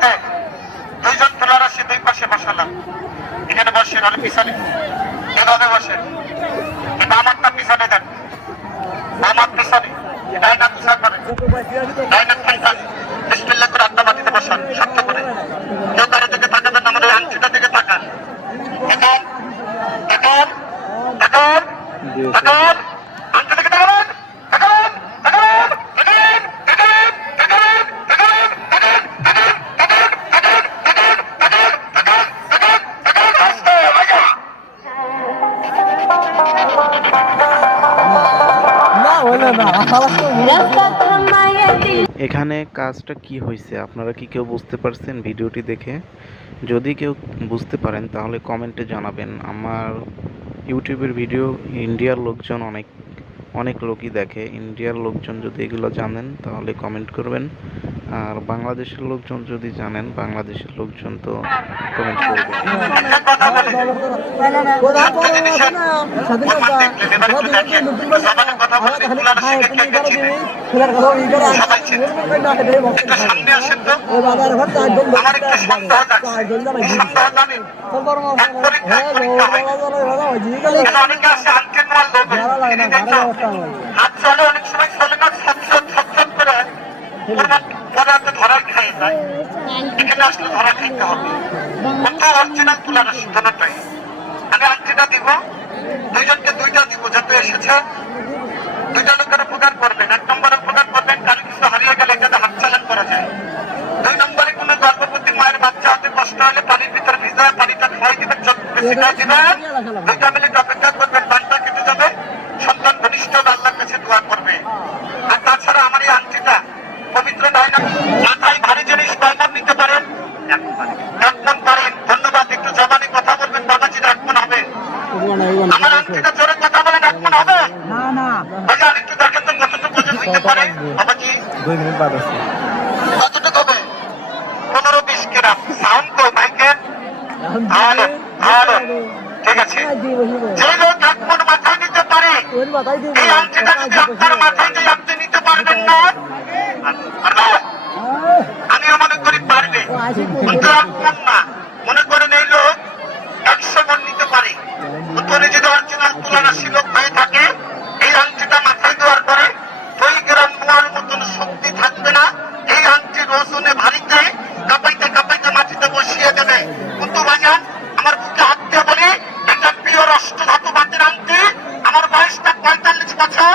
হ্যাঁ, দুইজন তোলার আসে দুই পাশে বসালাম। এখানে বসে নাহলে পিছনে। এভাবে বসে কিন্তু আমারটা পিছনে দেন। আমার পিছনে। ডাইনা পিছন করে। ডাইনা খাইতান বিসমিল্লাহ করে আড্ডা বাতিতে বসান শক্ত করে। কেউ কারও দিকে তাকাবেন না, আমাদের আংটিটার দিকে তাকান। এখানে কাজটা কি হয়েছে আপনারা কি কেউ বুঝতে পারছেন ভিডিওটি দেখে? যদি কেউ বুঝতে পারেন, তাহলে কমেন্টে জানাবেন। আমার ইউটিউবের ভিডিও ইন্ডিয়ার লোকজন অনেক অনেক লোকই দেখে। ইন্ডিয়ার লোকজন যদি এগুলো জানেন, তাহলে কমেন্ট করবেন। আর বাংলাদেশের লোকজন যদি জানেন বাংলাদেশের লোকজন তো কমেন্ট করবেন কোথাও খাই আসেন তো মাল ধরার খাই যায় এখানে আসলে ধরা খাইতে হবে। কোনটা অরিজিনাল তুলার সিদ্ধান্তটাই আমি আংটিটা দিব। দুইজনকে দুইটা দিব, যাতে এসেছে। দুইটা লোকের উপকার করবেন। এক নম্বরে উপকার করবেন, কারও কিছু হারিয়ে গেলে যাতে হাত চালান করা যায়। দুই নম্বরে কোনো গর্ভবতী মায়ের বাচ্চা হাতে কষ্ট হলে পানির ভিতর ভিজা পানিটা খাওয়াই দিবেন যত বেশি খাওয়াই দিবেন। দুইটা মিনিট অপেক্ষা করবেন বানটা কেটে যাবে। সন্তান ঘনিষ্ঠ আল্লাহর কাছে দোয়া করবে আর তাছাড়া আমার এই আংটিটা পবিত্র ডায়না মাথায় ভারী জিনিস কয়মন নিতে পারেন এক পারেন ধন্যবাদ। একটু জবানি কথা বলবেন বাবাজি এক হবে। আমার আংটিটা জোরে কথা বলেন এক হবে। না না। বাজার একটু দেখেন তো কতটুকু ওজন হইতে পারে। বাবাজি। দুই মিনিট বাদ আছে। কতটুকু হবে? পনেরো বিশ গ্রাম। সাউন্ড তো মাইকের ভালো ভালো। ঠিক আছে। যে লোক এক মাথায় নিতে পারে এই আংটিটা যদি আপনার মাথায় দিয়ে আপনি নিতে পারবেন না। পারবে? মন করেন এই লোক একশো মন নিতে পারে। উত্তরে যদি অরিজিনাল তুলনা শিলক হয়ে থাকে, এই আংটিটা মাথায় দেওয়ার পরে দুই গ্রাম নোয়ার মতন শক্তি থাকবে না। এই আংটির ওজনে ভারীতে কাঁপাইতে কাঁপাইতে মাটিতে বসিয়ে দেবে। কিন্তু বাজান, আমার বুকে হাত দিয়ে বলি এটা পিওর অষ্টধাতু বাতির আংটি, আমার বয়সটা পঁয়তাল্লিশ বছর